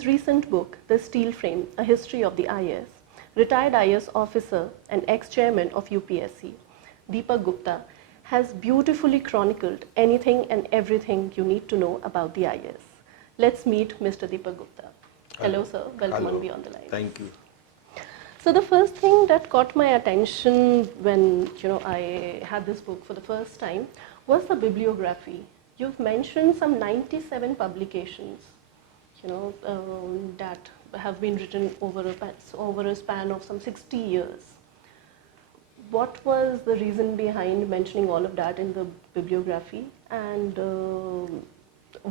his recent book, The Steel Frame, A History of the IAS, retired IAS officer and ex-chairman of UPSC, Deepak Gupta, has beautifully chronicled anything and everything you need to know about the IAS. Let's meet Mr. Deepak Gupta. Hello, sir. Welcome on Beyond the Lines. Thank you. So the first thing that caught my attention when I had this book for the first time was the bibliography. You've mentioned some 97 publications, that have been written over a span of some 60 years. What was the reason behind mentioning all of that in the bibliography, and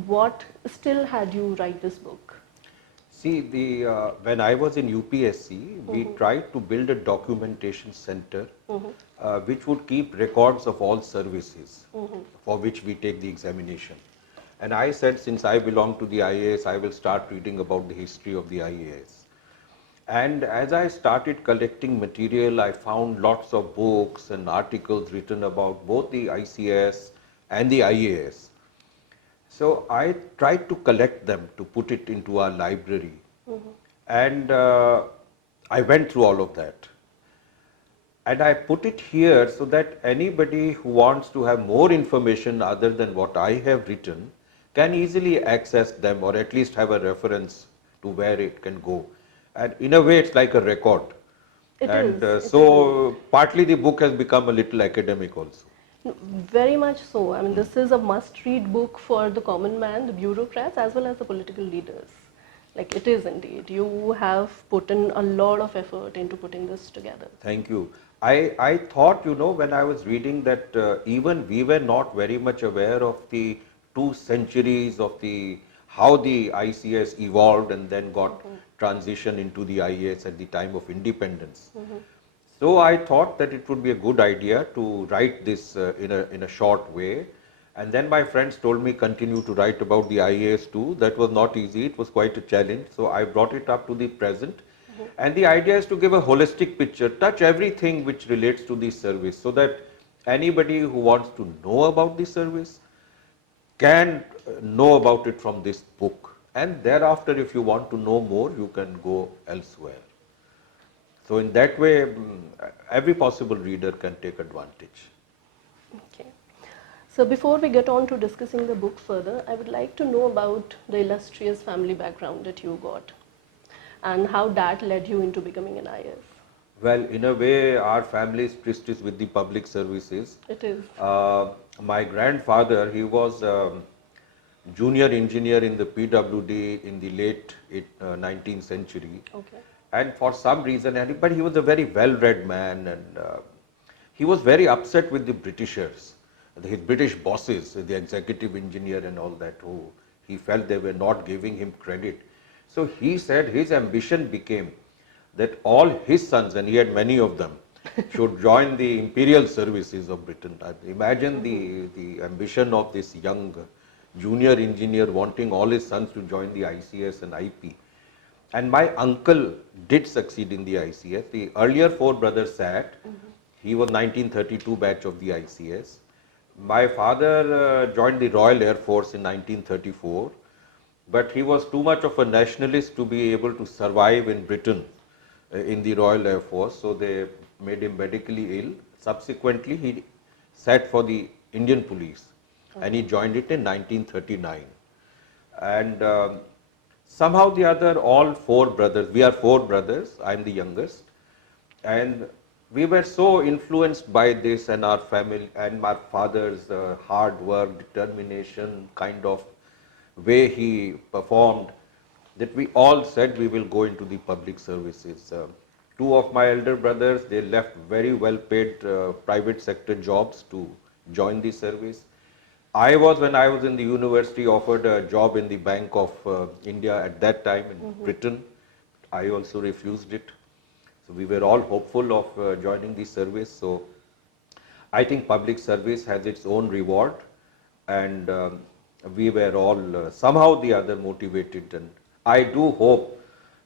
what still had you write this book? See, when I was in UPSC, we tried to build a documentation center which would keep records of all services for which we take the examination. And I said, since I belong to the IAS, I will start reading about the history of the IAS. And as I started collecting material, I found lots of books and articles written about both the ICS and the IAS. So I tried to collect them to put it into our library. And I went through all of that. And I put it here so that anybody who wants to have more information other than what I have written can easily access them, or at least have a reference to where it can go. And in a way, it's like a record. So partly the book has become a little academic also. Very much so. I mean, this is a must-read book for the common man, the bureaucrats, as well as the political leaders. Like, it is indeed. You have put in a lot of effort into putting this together. Thank you. I thought, when I was reading that even we were not very much aware of the 2 centuries of how the ICS evolved and then got transition into the IAS at the time of independence. So I thought that it would be a good idea to write this in a short way. And then my friends told me continue to write about the IAS too. That was not easy. It was quite a challenge. So I brought it up to the present. And the idea is to give a holistic picture, touch everything which relates to the service, so that anybody who wants to know about the service can know about it from this book. And thereafter, if you want to know more, you can go elsewhere. So in that way, every possible reader can take advantage. Okay. So before we get on to discussing the book further, I would like to know about the illustrious family background that you got and how that led you into becoming an IAS. Well, in a way, our family is prestigious with the public services. It is. My grandfather, he was junior engineer in the PWD in the late 19th century. Okay. And for some reason, but he was a very well-read man, and he was very upset with the Britishers, his British bosses, the executive engineer and all that, who he felt they were not giving him credit. So he said his ambition became that all his sons, and he had many of them, should join the imperial services of Britain. Imagine the ambition of this young junior engineer wanting all his sons to join the ICS and IP. And my uncle did succeed in the ICS. The earlier 4 brothers sat. He was 1932 batch of the ICS. My father joined the Royal Air Force in 1934, but he was too much of a nationalist to be able to survive in Britain in the Royal Air Force, so they made him medically ill. Subsequently, he sat for the Indian Police, and he joined it in 1939. And somehow the other, all 4 brothers, we are 4 brothers, I am the youngest, and we were so influenced by this and our family and my father's hard work, determination, kind of way he performed, that we all said we will go into the public services. 2 of my elder brothers, they left very well paid private sector jobs to join the service. I was, when I was in the university, offered a job in the Bank of India at that time in Britain. I also refused it. So we were all hopeful of joining the service. So I think public service has its own reward, and we were all somehow the other motivated. And I do hope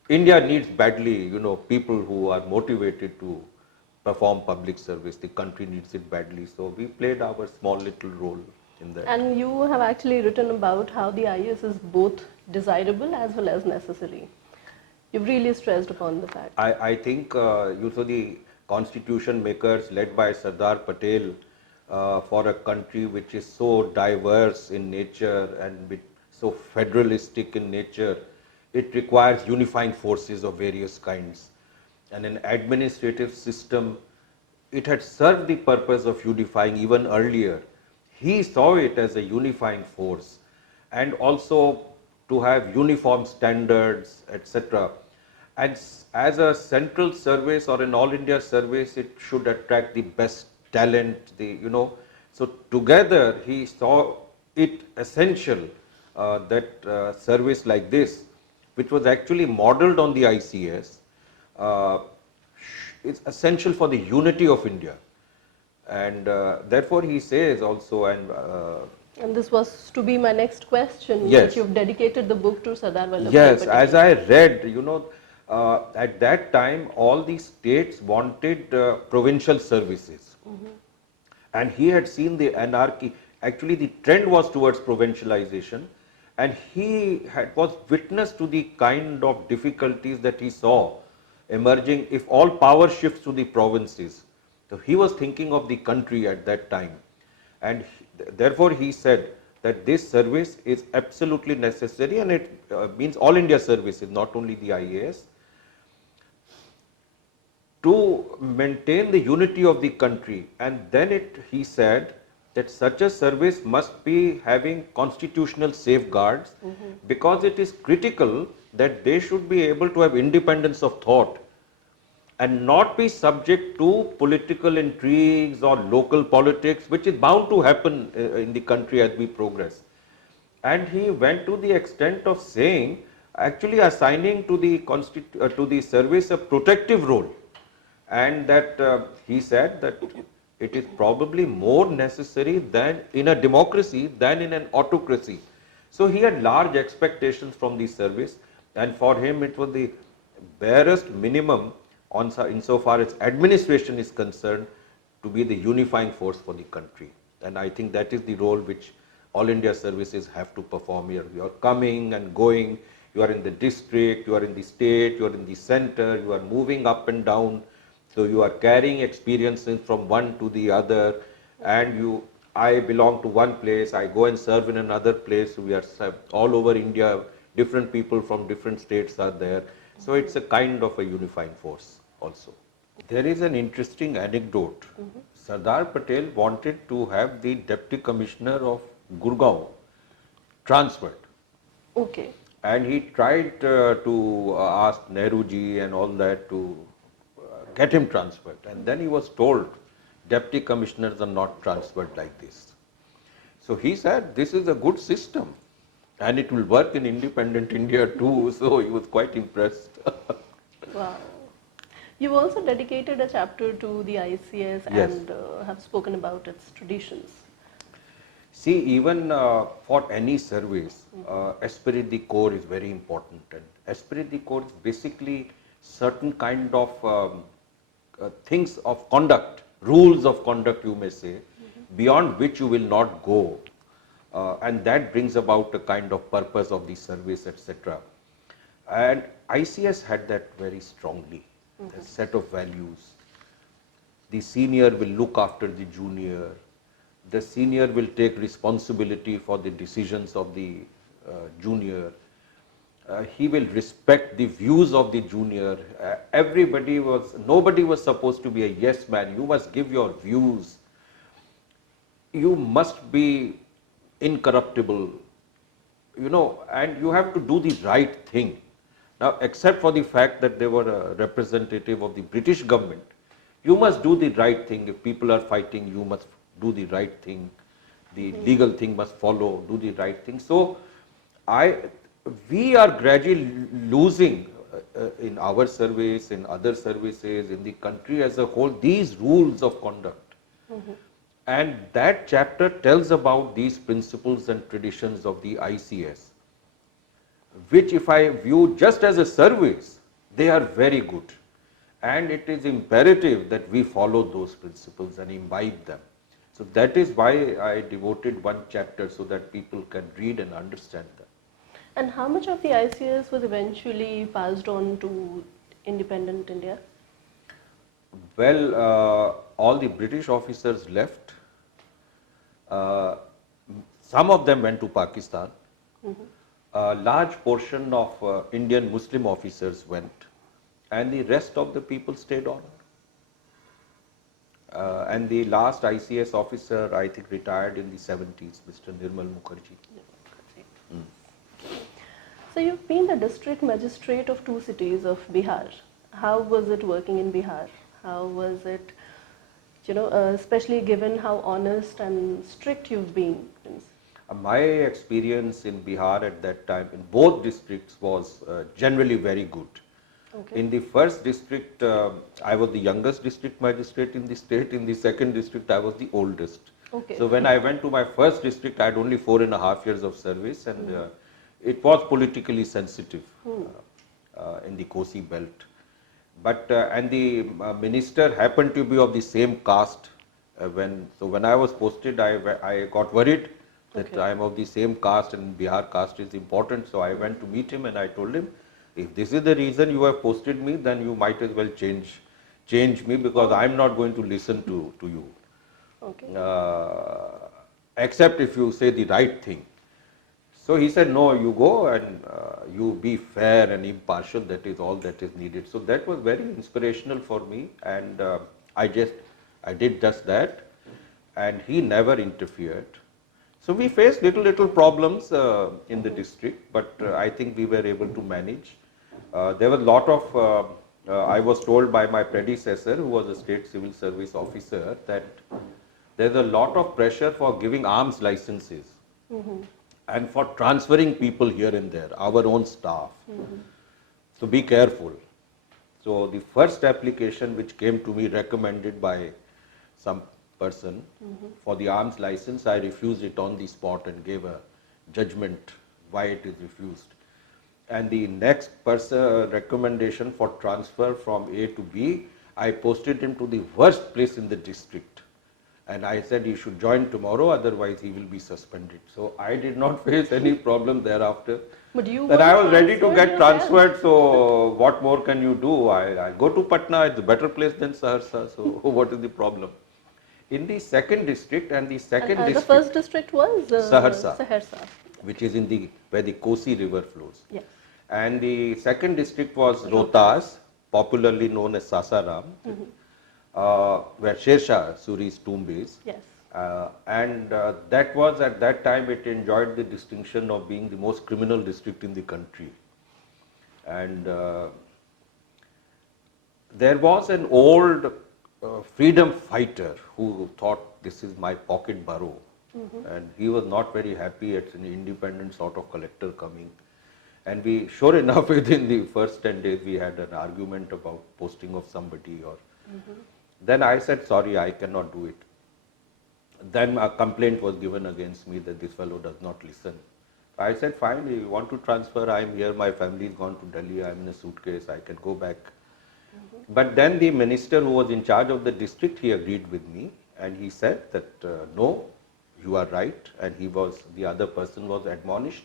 India needs badly, people who are motivated to perform public service. The country needs it badly. So we played our small little role in that. And you have actually written about how the IAS is both desirable as well as necessary. You've really stressed upon the fact. I think the constitution makers led by Sardar Patel for a country which is so diverse in nature and so federalistic in nature, it requires unifying forces of various kinds. And an administrative system, it had served the purpose of unifying even earlier. He saw it as a unifying force, and also to have uniform standards, etc. And as a central service or an all India service, it should attract the best talent, so together he saw it essential that service like this, which was actually modeled on the ICS, is essential for the unity of India. And therefore he says also, and this was to be my next question, yes, that you've dedicated the book to Sardar Vallabhbhai yes, Patel. as I read, at that time all the states wanted provincial services. And he had seen the anarchy. Actually, the trend was towards provincialization, and he was witness to the kind of difficulties that he saw emerging if all power shifts to the provinces. So he was thinking of the country at that time, and therefore he said that this service is absolutely necessary, and it means all India services, not only the IAS, to maintain the unity of the country. And then he said that such a service must be having constitutional safeguards, because it is critical that they should be able to have independence of thought and not be subject to political intrigues or local politics, which is bound to happen in the country as we progress. And he went to the extent of saying, actually assigning to the service a protective role, and that he said that it is probably more necessary than in a democracy than in an autocracy. So he had large expectations from the service, and for him it was the barest minimum insofar as administration is concerned, to be the unifying force for the country. And I think that is the role which all India services have to perform here. You are coming and going, you are in the district, you are in the state, you are in the center, you are moving up and down. So you are carrying experiences from one to the other, and I belong to one place, I go and serve in another place. We are all over India, different people from different states are there. So it's a kind of a unifying force also. There is an interesting anecdote. Sardar Patel wanted to have the Deputy Commissioner of Gurgaon transferred. Okay. And he tried to ask Nehruji and all that to get him transferred. And then he was told, Deputy Commissioners are not transferred like this. So he said, this is a good system and it will work in independent India too. So he was quite impressed. Wow. You've also dedicated a chapter to the ICS, yes, and have spoken about its traditions. See, even for any service, esprit de corps is very important. And esprit de corps is basically certain kind of things of conduct, rules of conduct you may say, beyond which you will not go. And that brings about a kind of purpose of the service, etc. And ICS had that very strongly, a set of values. The senior will look after the junior. The senior will take responsibility for the decisions of the junior. He will respect the views of the junior. Nobody was supposed to be a yes man. You must give your views. You must be incorruptible, and you have to do the right thing. Now, except for the fact that they were a representative of the British government, you must do the right thing. If people are fighting, you must do the right thing. The legal thing must follow, do the right thing. So, we are gradually losing in our service, in other services, in the country as a whole, these rules of conduct. And that chapter tells about these principles and traditions of the ICS, which if I view just as a service, they are very good. And it is imperative that we follow those principles and imbibe them. So that is why I devoted one chapter, so that people can read and understand them. And how much of the ICS was eventually passed on to independent India? Well, all the British officers left. Uh, some of them went to Pakistan. A large portion of Indian Muslim officers went, and the rest of the people stayed on. And the last ICS officer, I think, retired in the 70s, Mr. Nirmal Mukherjee. So you've been the district magistrate of 2 cities of Bihar. How was it working in Bihar? How was it, especially given how honest and strict you've been? My experience in Bihar at that time in both districts was generally very good. Okay. In the first district, I was the youngest district magistrate in the state. In the second district, I was the oldest. Okay. So when I went to my first district, I had only 4.5 years of service, and it was politically sensitive in the Kosi belt. But and the minister happened to be of the same caste. When I was posted, I got worried that I am of the same caste, and Bihar caste is important. So I went to meet him, and I told him, if this is the reason you have posted me, then you might as well change me, because I am not going to listen to you. Okay. Except if you say the right thing. So he said, no, you go and you be fair and impartial. That is all that is needed. So that was very inspirational for me, and I did just that, and he never interfered. So we faced little problems in the district, but I think we were able to manage. There was a lot of, I was told by my predecessor, who was a state civil service officer, that there's a lot of pressure for giving arms licenses and for transferring people here and there, our own staff. So be careful. So the first application which came to me recommended by some person for the arms license, I refused it on the spot and gave a judgment why it is refused. And the next person recommendation for transfer from A to B, I posted him to the worst place in the district. And I said he should join tomorrow, otherwise he will be suspended. So I did not face any problem thereafter. But you But I was ready to get yourself? transferred, so what more can you do? I go to Patna, it's a better place than Saharsa, so what is the problem? In the second district and the second The district, first district was Saharsa, which is in where the Kosi river flows. Yes. And the second district was Rohtas, popularly known as Sasaram, where Sher Shah Suri's tomb is. Yes. And that was, at that time, it enjoyed the distinction of being the most criminal district in the country. And there was an old freedom fighter who thought this is my pocket borough. And he was not very happy at an independent sort of collector coming. And we, sure enough, within the first 10 days, we had an argument about posting of somebody. Or then I said, sorry, I cannot do it. Then a complaint was given against me that this fellow does not listen. I said, fine, if you want to transfer, I am here, my family is gone to Delhi, I am in a suitcase, I can go back. But then the minister who was in charge of the district, he agreed with me, and he said that no, you are right, and the other person was admonished.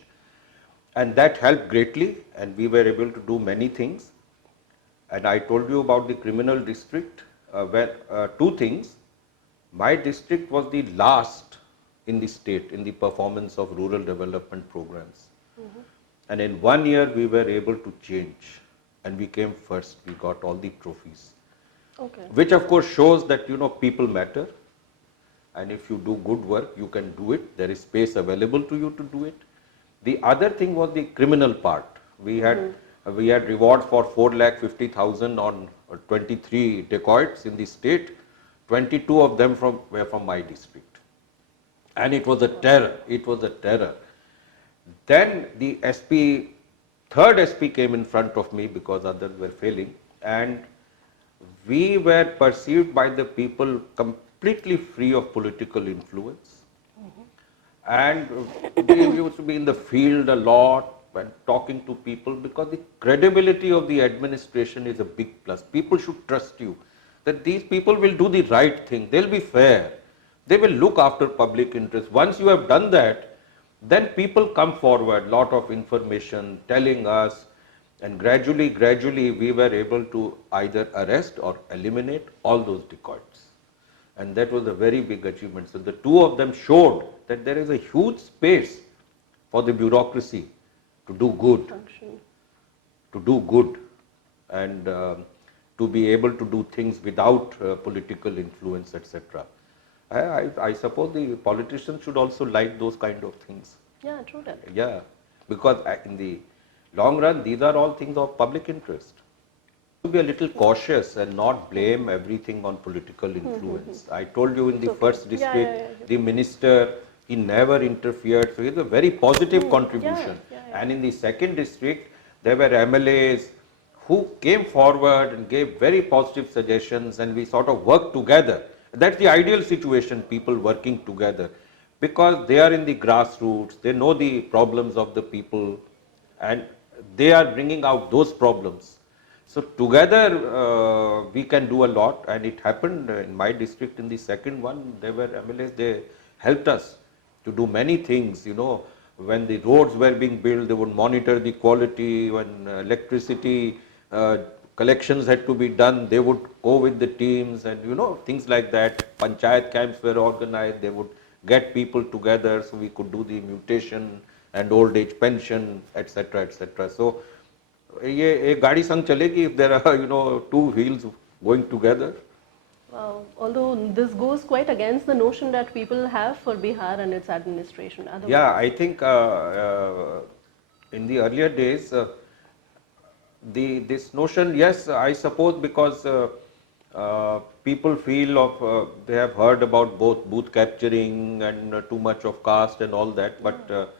And that helped greatly, and we were able to do many things. And I told you about the criminal district, where two things. My district was the last in the state in the performance of rural development programs. And in 1 year, we were able to change, and we came first. We got all the trophies. Okay. Which of course shows that, people matter. And if you do good work, you can do it. There is space available to you to do it. The other thing was the criminal part. We had rewards for 4,50,000 on 23 dacoits in the state. 22 of them were from my district. And it was a terror. It was a terror. Then the third SP came in front of me because others were failing. And we were perceived by the people completely free of political influence. And we used to be in the field a lot and talking to people, because the credibility of the administration is a big plus. People should trust you, that these people will do the right thing. They'll be fair. They will look after public interest. Once you have done that, Then people come forward, lot of information telling us, and gradually we were able to either arrest or eliminate all those dacoits. And that was a very big achievement. So the two of them showed that there is a huge space for the bureaucracy to do good, Function. and to be able to do things without political influence, etc. I suppose the politicians should also like those kind of things. Yeah, true that. Yeah, because in the long run, these are all things of public interest. To be a little cautious and not blame everything on political influence. I told you in the first district, the minister, he never interfered, so it's a very positive contribution. And in the second district, there were MLAs who came forward and gave very positive suggestions, and we sort of worked together. That's the ideal situation, people working together, because they are in the grassroots, they know the problems of the people, and they are bringing out those problems. So together we can do a lot, and it happened in my district in the second one. There were MLAs, they helped us to do many things, you know. When the roads were being built, they would monitor the quality. When electricity collections had to be done, they would go with the teams, and you know, things like that. Panchayat camps were organized, they would get people together so we could do the mutation and old age pension, etc., etc. So ये एक गाड़ी संग चलेगी if there are, you know, two wheels going together. Although this goes quite against the notion that people have for Bihar and its administration. Otherwise, Yeah, I think in the earlier days, this notion, yes, I suppose because people feel of they have heard about both booth capturing and too much of caste and all that, but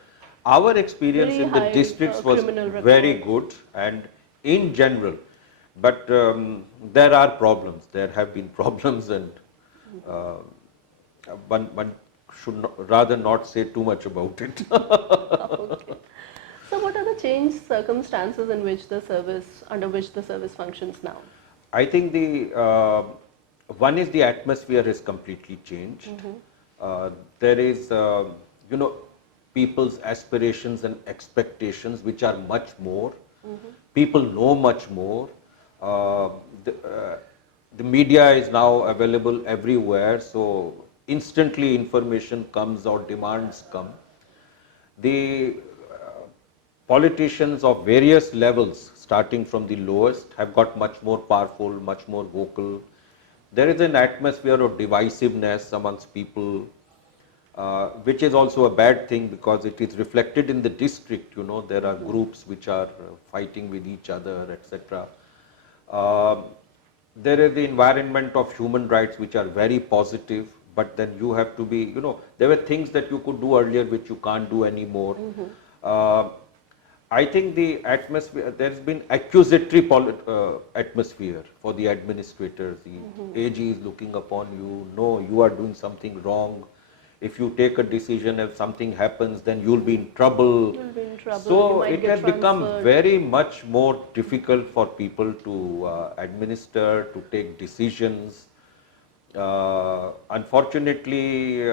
our experience very in the high, districts was criminal record. very good and in general, but there are problems. There have been problems, and one should rather not say too much about it. Okay. So what are the changed circumstances in which the service, under which the service functions now? I think the one is the atmosphere has completely changed. There is, you know, people's aspirations and expectations, which are much more. People know much more. The media is now available everywhere, so instantly information comes or demands come. The politicians of various levels, starting from the lowest, have got much more powerful, much more vocal. There is an atmosphere of divisiveness amongst people, which is also a bad thing because it is reflected in the district. You know, there are groups which are fighting with each other, etc. There is the environment of human rights which are very positive, but then you have to be, you know, there were things that you could do earlier which you can't do anymore. I think the atmosphere, there's been accusatory atmosphere for the administrators. The AG is looking upon you, no, you are doing something wrong. If you take a decision, if something happens, then you'll be in trouble. You'll be in trouble. So it has become very much more difficult for people to administer, to take decisions. Unfortunately,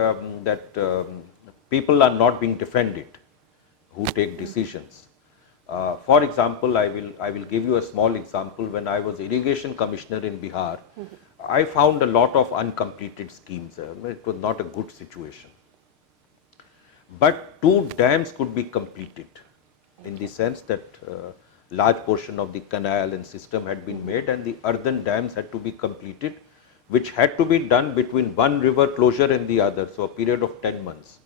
people are not being defended who take decisions. For example, I will give you a small example. When I was irrigation commissioner in Bihar, I found a lot of uncompleted schemes. It was not a good situation. But 2 dams could be completed in the sense that large portion of the canal and system had been made, and the earthen dams had to be completed, which had to be done between one river closure and the other, so a period of 10 months.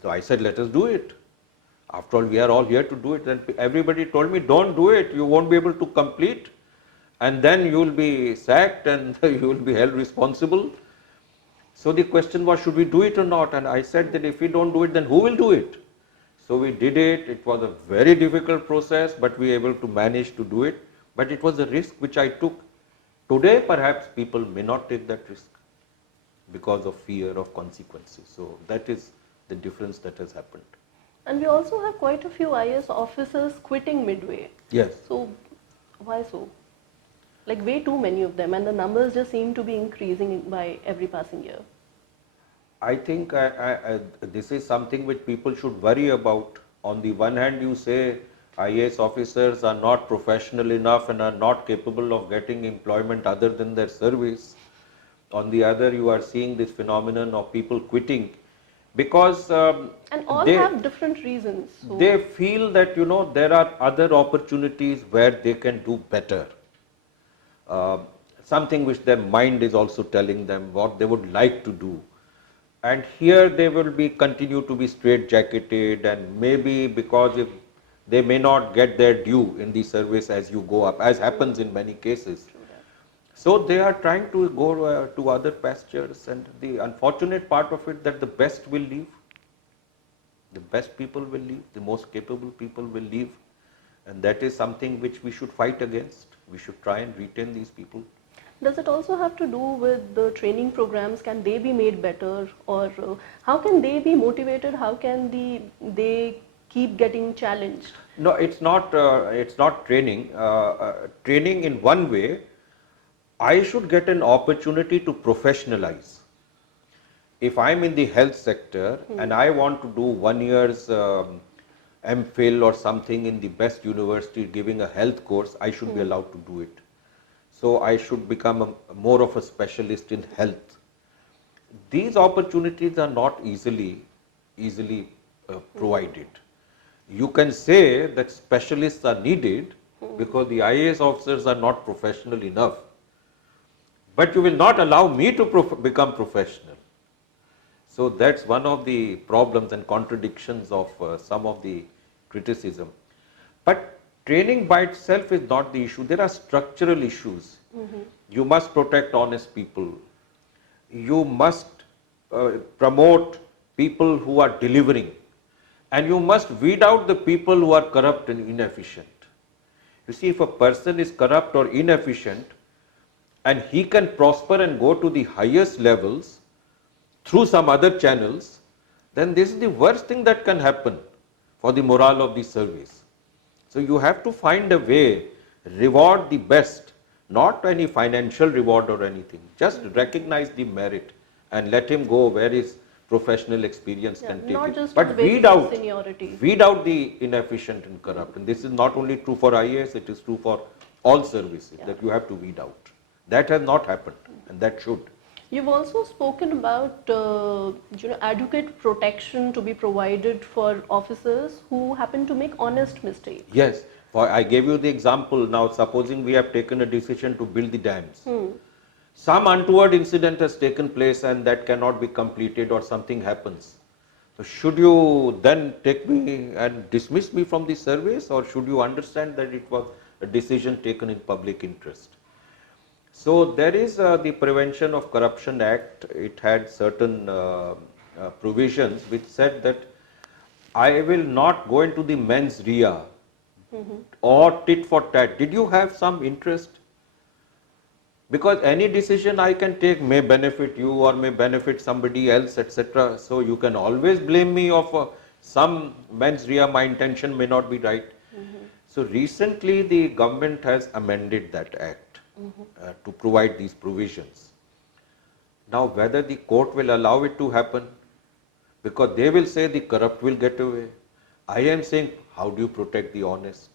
So I said, let us do it. After all, we are all here to do it. And everybody told me, don't do it, you won't be able to complete, and then you will be sacked and you will be held responsible. So the question was, should we do it or not? And I said that if we don't do it, then who will do it? So we did it. It was a very difficult process, but we were able to manage to do it. But it was a risk which I took. Today, perhaps people may not take that risk because of fear of consequences. So that is the difference that has happened. And we also have quite a few IS officers quitting midway. Yes. So why so? Like way too many of them, and the numbers just seem to be increasing by every passing year. I think this is something which people should worry about. On the one hand, you say IAS officers are not professional enough and are not capable of getting employment other than their service. On the other, you are seeing this phenomenon of people quitting because And all they have different reasons. So, they feel that there are other opportunities where they can do better. Uh, Something which their mind is also telling them what they would like to do. And here they will be continue to be straitjacketed, and maybe because if they may not get their due in the service as you go up, as happens in many cases. So they are trying to go to other pastures, and the unfortunate part of it that the best will leave. The best people will leave, the most capable people will leave, and that is something which we should fight against. We should try and retain these people. does it also have to do with the training programs? Can they be made better, or how can they be motivated? How can they keep getting challenged? No, it's not. It's not training. Training in one way, I should get an opportunity to professionalize. If I'm in the health sector and I want to do 1 year's MPhil or something in the best university giving a health course, I should be allowed to do it. So I should become more of a specialist in health. These opportunities are not easily provided. You can say that specialists are needed because the IAS officers are not professional enough. But you will not allow me to become professional. So that's one of the problems and contradictions of some of the criticism. But training by itself is not the issue. There are structural issues. You must protect honest people. You must promote people who are delivering. And you must weed out the people who are corrupt and inefficient. You see, if a person is corrupt or inefficient and he can prosper and go to the highest levels through some other channels, then this is the worst thing that can happen for the morale of the service. So you have to find a way, reward the best, not any financial reward or anything, just recognize the merit and let him go where his professional experience can take not it. just But on the basis weed of out, seniority. weed out the inefficient and corrupt. And this is not only true for IAS, it is true for all services that you have to weed out. That has not happened, and that should. You've also spoken about adequate protection to be provided for officers who happen to make honest mistakes. Yes, for I gave you the example. Now, supposing we have taken a decision to build the dams. Some untoward incident has taken place and that cannot be completed, or something happens. So should you then take me and dismiss me from the service, or should you understand that it was a decision taken in public interest? So there is the Prevention of Corruption Act. It had certain provisions which said that I will not go into the mens rea or tit for tat. Did you have some interest? Because any decision I can take may benefit you or may benefit somebody else, etc. So you can always blame me of some mens rea, my intention may not be right. So recently the government has amended that act to provide these provisions. Now whether the court will allow it to happen, because they will say the corrupt will get away. I am saying, how do you protect the honest?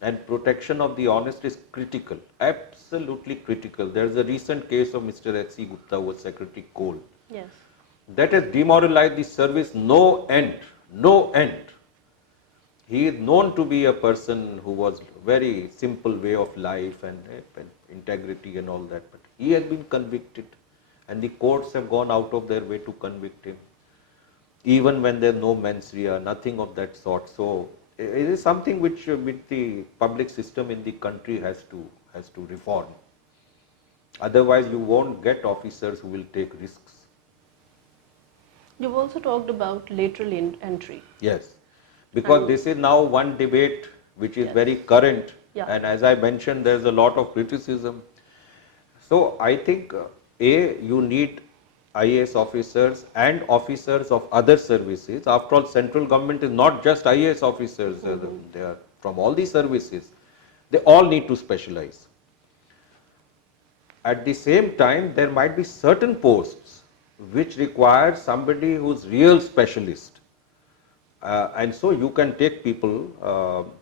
And protection of the honest is critical, absolutely critical. There is a recent case of Mr. H.C. Gupta, who was Secretary Coal. Yes. That has demoralized the service no end, no end. He is known to be a person who was very simple way of life and integrity and all that, but he has been convicted and the courts have gone out of their way to convict him, even when there is no mens rea, nothing of that sort. So it is something which with the public system in the country has to reform. Otherwise you won't get officers who will take risks. You've also talked about lateral entry. Yes, because this is now one debate which is very current, and as I mentioned, there is a lot of criticism. So I think you need IAS officers and officers of other services. After all, central government is not just IAS officers, they are from all the services. They all need to specialize. At the same time, there might be certain posts which requires somebody who's real specialist. And so you can take people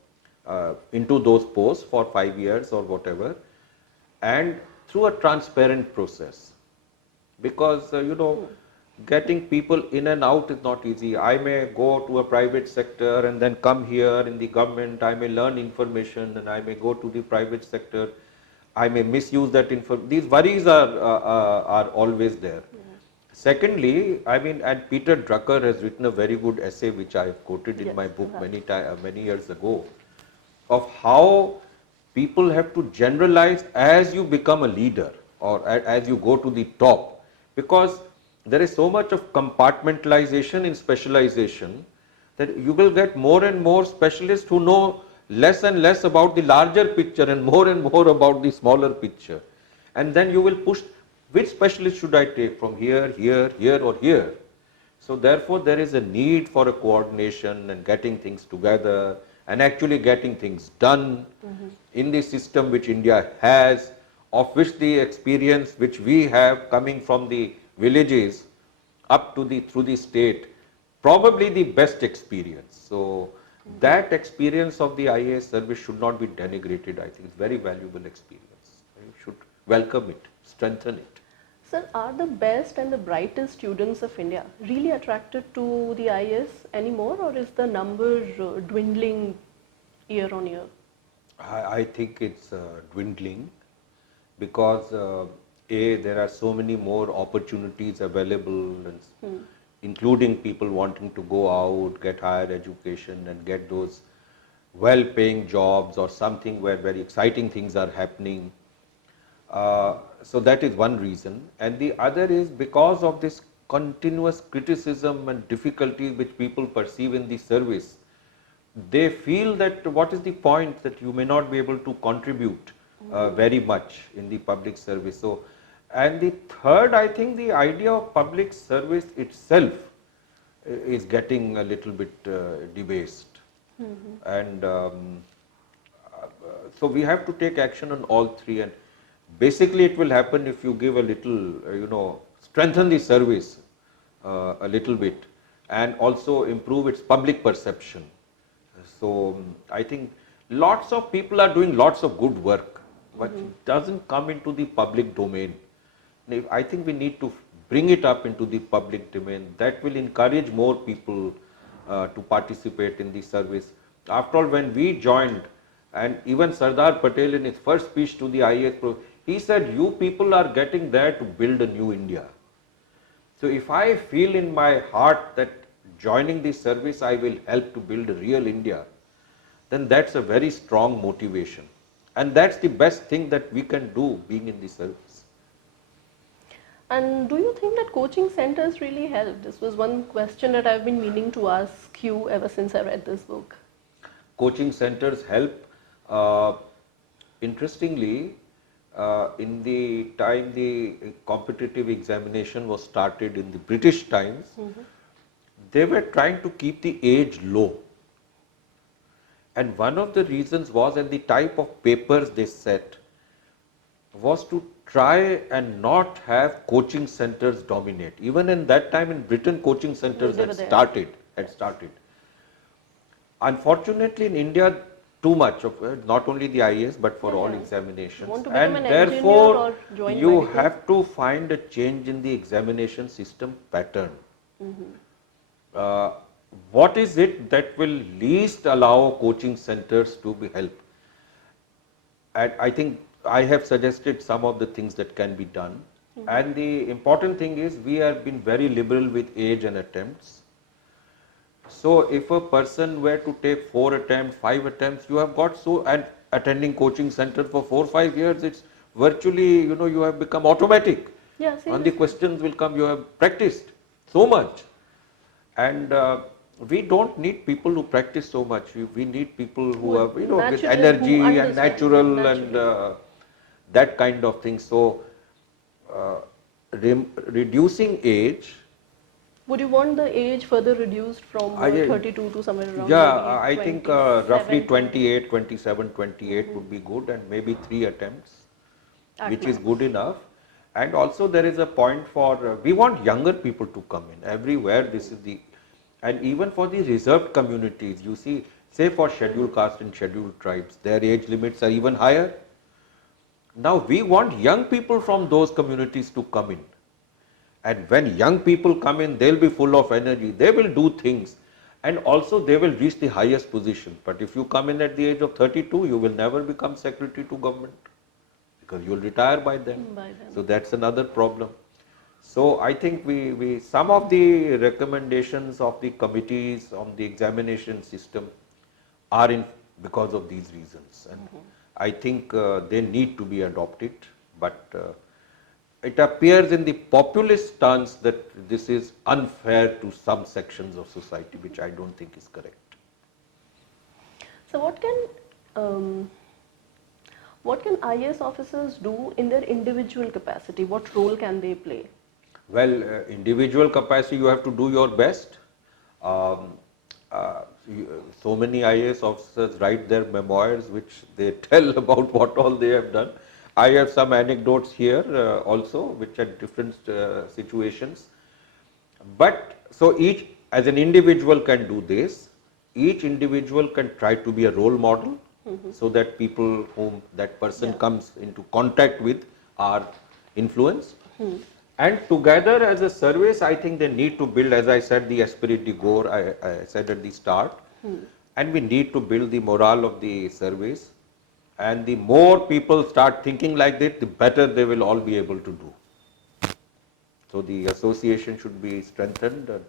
into those posts for 5 years or whatever, and through a transparent process. Because, getting people in and out is not easy. I may go to a private sector and then come here in the government. I may learn information and I may go to the private sector. I may misuse that information. These worries are always there. Secondly, I mean, and Peter Drucker has written a very good essay which I have quoted in my book many years ago, of how people have to generalize as you become a leader or as you go to the top, because there is so much of compartmentalization in specialization that you will get more and more specialists who know less and less about the larger picture and more about the smaller picture. And then you will push, which specialist should I take from here, here, here or here? So therefore there is a need for a coordination and getting things together and actually getting things done in the system which India has, of which the experience which we have coming from the villages up to through the state, probably the best experience. So that experience of the IAS service should not be denigrated. I think it's very valuable experience. You should welcome it, strengthen it. Sir, are the best and the brightest students of India really attracted to the IAS anymore, or is the number dwindling year on year? I think it's dwindling because there are so many more opportunities available, and including people wanting to go out, get higher education and get those well-paying jobs or something where very exciting things are happening. So that is one reason. And the other is because of this continuous criticism and difficulties which people perceive in the service, they feel that what is the point that you may not be able to contribute very much in the public service. So, and the third, I think the idea of public service itself is getting a little bit debased. And so we have to take action on all three, and basically it will happen if you give a little, strengthen the service a little bit and also improve its public perception. So I think lots of people are doing lots of good work, but it doesn't come into the public domain. I think we need to bring it up into the public domain. That will encourage more people to participate in the service. After all, when we joined, and even Sardar Patel in his first speech to the IAS, he said, you people are getting there to build a new India. So if I feel in my heart that joining this service I will help to build a real India, then that's a very strong motivation. And that's the best thing that we can do being in the service. And do you think that coaching centers really help? This was one question that I've been meaning to ask you ever since I read this book. Coaching centers help. Interestingly, in the time the competitive examination was started in the British times, they were trying to keep the age low. And one of the reasons was that the type of papers they set was to try and not have coaching centers dominate. Even in that time in Britain, coaching centers had started. Unfortunately, in India, too much of it, not only the IAS but for all examinations. And therefore, you have to find a change in the examination system pattern. What is it that will least allow coaching centers to be helped? And I think I have suggested some of the things that can be done. And the important thing is we have been very liberal with age and attempts. So if a person were to take 4 attempts, 5 attempts, you have got and attending coaching center for 4 or 5 years, it's virtually, you have become automatic. Yeah, and the questions will come, you have practiced so much. And we don't need people who practice so much. We need people who have, with energy and natural and that kind of thing. So reducing age. Would you want the age further reduced from 32 to somewhere around? Yeah, I think roughly 28, 27, 28 would be good, and maybe 3 attempts, which is good enough. And also there is a point for, we want younger people to come in everywhere. This is the, and even for the reserved communities, you see, say for scheduled caste and scheduled tribes, their age limits are even higher. Now we want young people from those communities to come in. And when young people come in, they'll be full of energy, they will do things, and also they will reach the highest position. But if you come in at the age of 32, you will never become secretary to government, because you will retire by then. So that's another problem. So I think some of the recommendations of the committees on the examination system are in because of these reasons, and I think they need to be adopted. But it appears in the populist stance that this is unfair to some sections of society, which I don't think is correct. So what can IAS officers do in their individual capacity? What role can they play? Well, individual capacity, you have to do your best. So many IAS officers write their memoirs, which they tell about what all they have done. I have some anecdotes here also, which are different situations. But so each, as an individual, can do this. Each individual can try to be a role model, so that people whom that person comes into contact with are influenced. And together as a service, I think they need to build, as I said, the esprit de corps, I said at the start, and we need to build the morale of the service. And the more people start thinking like that, the better they will all be able to do. So the association should be strengthened, and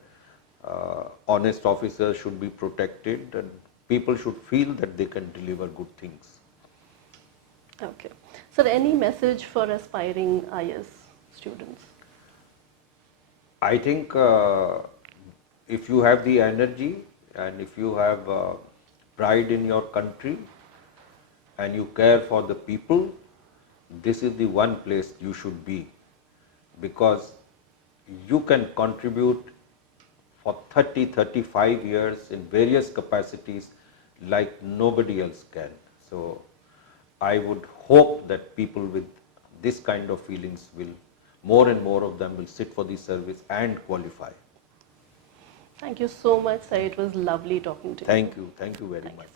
honest officers should be protected, and people should feel that they can deliver good things. Okay. So any message for aspiring IAS students? I think if you have the energy and if you have pride in your country and you care for the people, this is the one place you should be, because you can contribute for 30-35 years in various capacities like nobody else can. So I would hope that people with this kind of feelings will, more and more of them will sit for the service and qualify. Thank you so much, sir. It was lovely talking to you. Thank you very much.